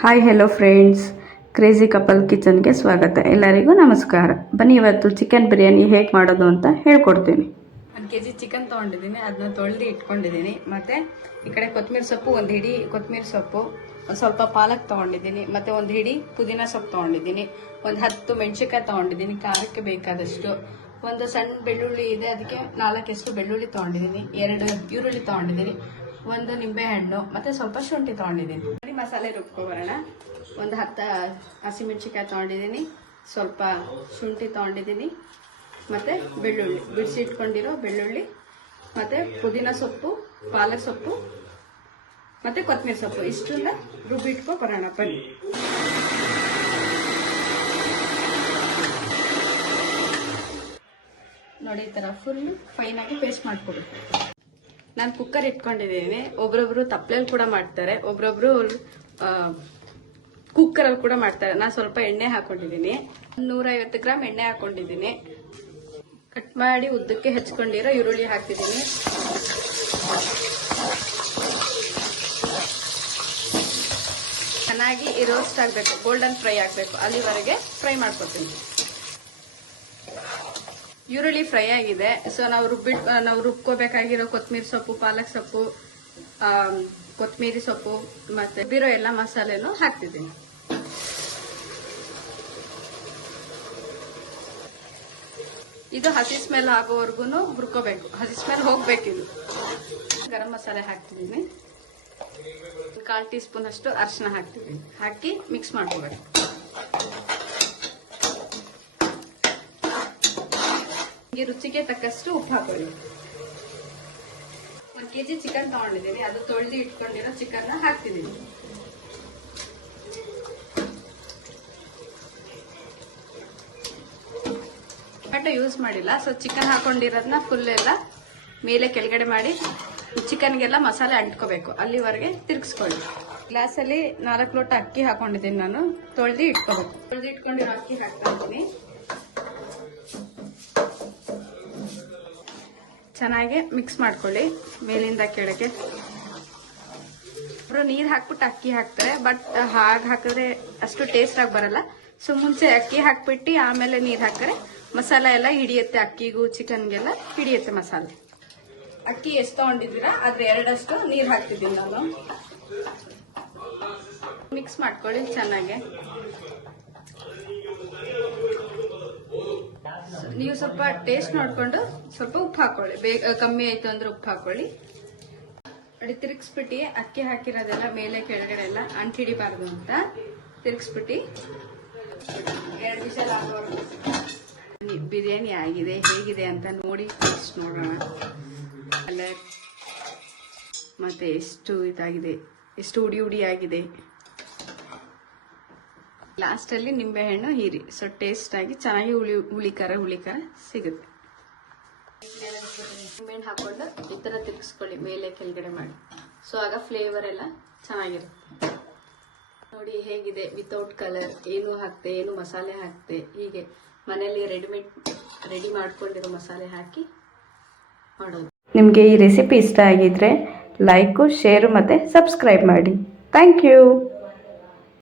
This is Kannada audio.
Hi hello friends, crazy couple ಕಿಚನ್ಗೆ ಸ್ವಾಗತ. ಎಲ್ಲರಿಗೂ ನಮಸ್ಕಾರ. ಬನ್ನಿ ಇವತ್ತು ಚಿಕನ್ ಬಿರಿಯಾನಿ ಹೇಗೆ ಮಾಡೋದು ಅಂತ ಹೇಳ್ಕೊಡ್ತೀನಿ. 1 kg ಚಿಕನ್ ತೊಗೊಂಡಿದ್ದೀನಿ, ಅದನ್ನ ತೊಳೆದು ಇಟ್ಕೊಂಡಿದ್ದೀನಿ. ಮತ್ತು ಈ ಕಡೆ ಕೊತ್ತಂಬರಿ ಸೊಪ್ಪು, ಒಂದು ಹಿಡಿ ಕೊತ್ತಂಬರಿ ಸೊಪ್ಪು, ಸ್ವಲ್ಪ ಪಾಲಕ್ ತೊಗೊಂಡಿದ್ದೀನಿ, ಮತ್ತು ಒಂದು ಹಿಡಿ ಪುದೀನ ಸೊಪ್ಪು ತೊಗೊಂಡಿದ್ದೀನಿ, ಒಂದು 10 ಮೆಣಸಿನ್ಕಾಯಿ ತೊಗೊಂಡಿದ್ದೀನಿ ಖಾರಕ್ಕೆ ಬೇಕಾದಷ್ಟು, ಒಂದು ಸಣ್ಣ ಬೆಳ್ಳುಳ್ಳಿ ಇದೆ, ಅದಕ್ಕೆ 4 ಬೆಳ್ಳುಳ್ಳಿ ತೊಗೊಂಡಿದ್ದೀನಿ, 2 ಈರುಳ್ಳಿ ತೊಗೊಂಡಿದ್ದೀನಿ, ಒಂದು ನಿಂಬೆ ಹಣ್ಣು, ಮತ್ತು ಸ್ವಲ್ಪ ಶುಂಠಿ ತೊಗೊಂಡಿದ್ದೀನಿ. ಮಸಾಲೆ ರುಬ್ಕೊಬರೋಣ. ಒಂದು 10 ಹಸಿಮೆಣಸಿನ್ಕಾಯಿ ತೊಗೊಂಡಿದ್ದೀನಿ, ಸ್ವಲ್ಪ ಶುಂಠಿ ತೊಗೊಂಡಿದ್ದೀನಿ, ಮತ್ತು ಬೆಳ್ಳುಳ್ಳಿ ಬಿಡಿಸಿಟ್ಕೊಂಡಿರೋ ಬೆಳ್ಳುಳ್ಳಿ, ಮತ್ತು ಪುದೀನ ಸೊಪ್ಪು, ಪಾಲಕ್ ಸೊಪ್ಪು, ಮತ್ತು ಕೊತ್ತಂಬರಿ ಸೊಪ್ಪು ಇಷ್ಟನ್ನ ರುಬ್ಬಿಟ್ಕೊಬರೋಣ ಬನ್ನಿ. ನೋಡಿ, ಈ ಥರ ಫುಲ್ ಫೈನಾಗಿ ಪೇಸ್ಟ್ ಮಾಡ್ಕೊಬೇಕು. ನಾನು ಕುಕ್ಕರ್ ಇಟ್ಕೊಂಡಿದ್ದೀನಿ. ಒಬ್ರೊಬ್ರು ತಪ್ಪಲೆಯಲ್ಲಿ ಕೂಡ ಮಾಡ್ತಾರೆ, ಒಬ್ರೊಬ್ರು ಕುಕ್ಕರಲ್ಲಿ ಕೂಡ ಮಾಡ್ತಾರೆ. ನಾನು ಸ್ವಲ್ಪ ಎಣ್ಣೆ ಹಾಕೊಂಡಿದ್ದೀನಿ, 150 ಗ್ರಾಮ್ ಎಣ್ಣೆ ಹಾಕೊಂಡಿದ್ದೀನಿ. ಕಟ್ ಮಾಡಿ ಉದ್ದಕ್ಕೆ ಹೆಚ್ಕೊಂಡಿರೋ ಈರುಳ್ಳಿ ಹಾಕ್ತಿದ್ದೀನಿ. ಚೆನ್ನಾಗಿ ರೋಸ್ಟ್ ಆಗಬೇಕು, ಗೋಲ್ಡನ್ ಫ್ರೈ ಆಗಬೇಕು, ಅಲ್ಲಿವರೆಗೆ ಫ್ರೈ ಮಾಡ್ಕೊತೀನಿ. ಈರುಳ್ಳಿ ಫ್ರೈ ಆಗಿದೆ. ಸೊ ನಾವು ರುಬ್ಕೋಬೇಕಾಗಿರೋ ಕೊತ್ತಂಬರಿ ಸೊಪ್ಪು, ಪಾಲಕ್ ಸೊಪ್ಪು, ಕೊತ್ತಂಬರಿ ಸೊಪ್ಪು ಮತ್ತೆ ರುಬ್ಬಿರೋ ಎಲ್ಲ ಮಸಾಲೆನೂ ಹಾಕ್ತಿದ್ದೀನಿ. ಇದು ಹಸಿ ಸ್ಮೆಲ್ ಆಗೋವರೆಗೂ ಹುರ್ಕೋಬೇಕು, ಹಸಿ ಸ್ಮೆಲ್ ಹೋಗ್ಬೇಕಿದು. ಗರಂ ಮಸಾಲೆ ಹಾಕ್ತಿದ್ದೀನಿ, 1/4 ಟೀ ಸ್ಪೂನ್ ಅಷ್ಟು ಅರಿಶಿನ ಹಾಕ್ತಿದ್ದೀನಿ. ಹಾಕಿ ಮಿಕ್ಸ್ ಮಾಡ್ಕೋಬೇಕು. ರುಚಿಗೆ ತಕ್ಕಷ್ಟು ಉಪ್ಪು ಹಾಕೊಳ್ಳಿ. 1 kg ಚಿಕನ್ ತಗೊಂಡಿದ್ದೀನಿ, ಅದು ತೊಳೆದು ಇಟ್ಕೊಂಡಿರೋ ಚಿಕನ್ ಹಾಕ್ತಿದ್ದೀನಿ. ಟೊಮೆಟೊ ಯೂಸ್ ಮಾಡಿಲ್ಲ, ಸೊ ಚಿಕನ್ ಹಾಕೊಂಡಿರೋದನ್ನ ಫುಲ್ ಎಲ್ಲ ಮೇಲೆ ಕೆಳಗಡೆ ಮಾಡಿ ಚಿಕನ್ಗೆಲ್ಲ ಮಸಾಲೆ ಅಂಟ್ಕೋಬೇಕು, ಅಲ್ಲಿವರೆಗೆ ತಿರ್ಗಿಸ್ಕೊಳ್ಳಿ. ಗ್ಲಾಸಲ್ಲಿ 4 ಲೋಟ ಅಕ್ಕಿ ಹಾಕೊಂಡಿದ್ದೀನಿ ನಾನು, ತೊಳೆದು ಇಟ್ಕೋಬೇಕು. ತೊಳೆದು ಇಟ್ಕೊಂಡಿರೋ ಅಕ್ಕಿ ಹಾಕ್ತಾ ಇದ್ದೀನಿ. ಚೆನ್ನಾಗಿ ಮಿಕ್ಸ್ ಮಾಡ್ಕೊಳ್ಳಿ ಮೇಲಿಂದ ಕೆಳಗೆ. ಒಬ್ರು ನೀರು ಹಾಕ್ಬಿಟ್ಟು ಅಕ್ಕಿ ಹಾಕ್ತಾರೆ, ಬಟ್ ಹಾಗೆ ಹಾಕಿದ್ರೆ ಅಷ್ಟು ಟೇಸ್ಟ್ ಆಗಿ ಬರಲ್ಲ. ಸೊ ಮುಂಚೆ ಅಕ್ಕಿ ಹಾಕ್ಬಿಟ್ಟು ಆಮೇಲೆ ನೀರು ಹಾಕಿದ್ರೆ ಮಸಾಲೆ ಎಲ್ಲ ಹಿಡಿಯುತ್ತೆ, ಅಕ್ಕಿಗೂ ಚಿಕನ್ಗೆಲ್ಲ ಹಿಡಿಯುತ್ತೆ ಮಸಾಲೆ. ಅಕ್ಕಿ ಎಷ್ಟು ತಗೊಂಡಿದ್ದೀರಾ ಅದ್ರ 2 ನೀರು ಹಾಕ್ತಿದ್ದೀನಿ ನಾನು. ಮಿಕ್ಸ್ ಮಾಡ್ಕೊಳ್ಳಿ ಚೆನ್ನಾಗಿ. ನೀವು ಸ್ವಲ್ಪ ಟೇಸ್ಟ್ ನೋಡ್ಕೊಂಡು ಸ್ವಲ್ಪ ಉಪ್ಪು ಹಾಕೊಳ್ಳಿ, ಬೇಗ ಕಮ್ಮಿ ಆಯ್ತು ಅಂದ್ರೆ ಉಪ್ಪು ಹಾಕೊಳ್ಳಿ. ನೋಡಿ, ತಿರ್ಗಿಸ್ಬಿಟ್ಟು ಅಕ್ಕಿ ಹಾಕಿರೋದೆಲ್ಲ ಮೇಲೆ ಕೆಳಗಡೆ ಎಲ್ಲ ಅಂಟು ಹಿಡಿಬಾರ್ದು ಅಂತ ತಿರ್ಗಿಸ್ಬಿಟ್ಟು 2 ವಿಷಲ್ ಹಾಕೋರು. ಬಿರಿಯಾನಿ ಆಗಿದೆ, ಹೇಗಿದೆ ಅಂತ ನೋಡಿ ಟೇಸ್ಟ್ ನೋಡೋಣ. ಕಲರ್ ಮತ್ತೆ ಎಷ್ಟು ಇದಾಗಿದೆ, ಎಷ್ಟು ಉಡಿ ಆಗಿದೆ. ಲಾಸ್ಟಲ್ಲಿ ನಿಂಬೆಹಣ್ಣು ಹೀರಿ, ಸೊ ಟೇಸ್ಟ್ ಆಗಿ ಚೆನ್ನಾಗಿ ಹುಳಿಕಾರ ಸಿಗುತ್ತೆ. ನಿಂಬೆಹಣ್ಣು ಹಾಕೊಂಡು ಈ ಥರ ತಿರ್ಗಿಸ್ಕೊಳ್ಳಿ ಮೇಲೆ ಕೆಳಗಡೆ ಮಾಡಿ, ಸೊ ಆಗ ಫ್ಲೇವರ್ ಎಲ್ಲ ಚೆನ್ನಾಗಿರುತ್ತೆ. ನೋಡಿ ಹೇಗಿದೆ, ವಿತೌಟ್ ಕಲರ್, ಏನು ಹಾಕ್ತೆ, ಏನು ಮಸಾಲೆ ಹಾಕ್ತೆ, ಹೀಗೆ ಮನೆಯಲ್ಲಿ ರೆಡಿ ಮಾಡ್ಕೊಂಡಿರೋ ಮಸಾಲೆ ಹಾಕಿ ಮಾಡೋದು. ನಿಮಗೆ ಈ ರೆಸಿಪಿ ಇಷ್ಟ ಆಗಿದ್ರೆ ಲೈಕು, ಶೇರು ಮತ್ತು ಸಬ್ಸ್ಕ್ರೈಬ್ ಮಾಡಿ. Thank you.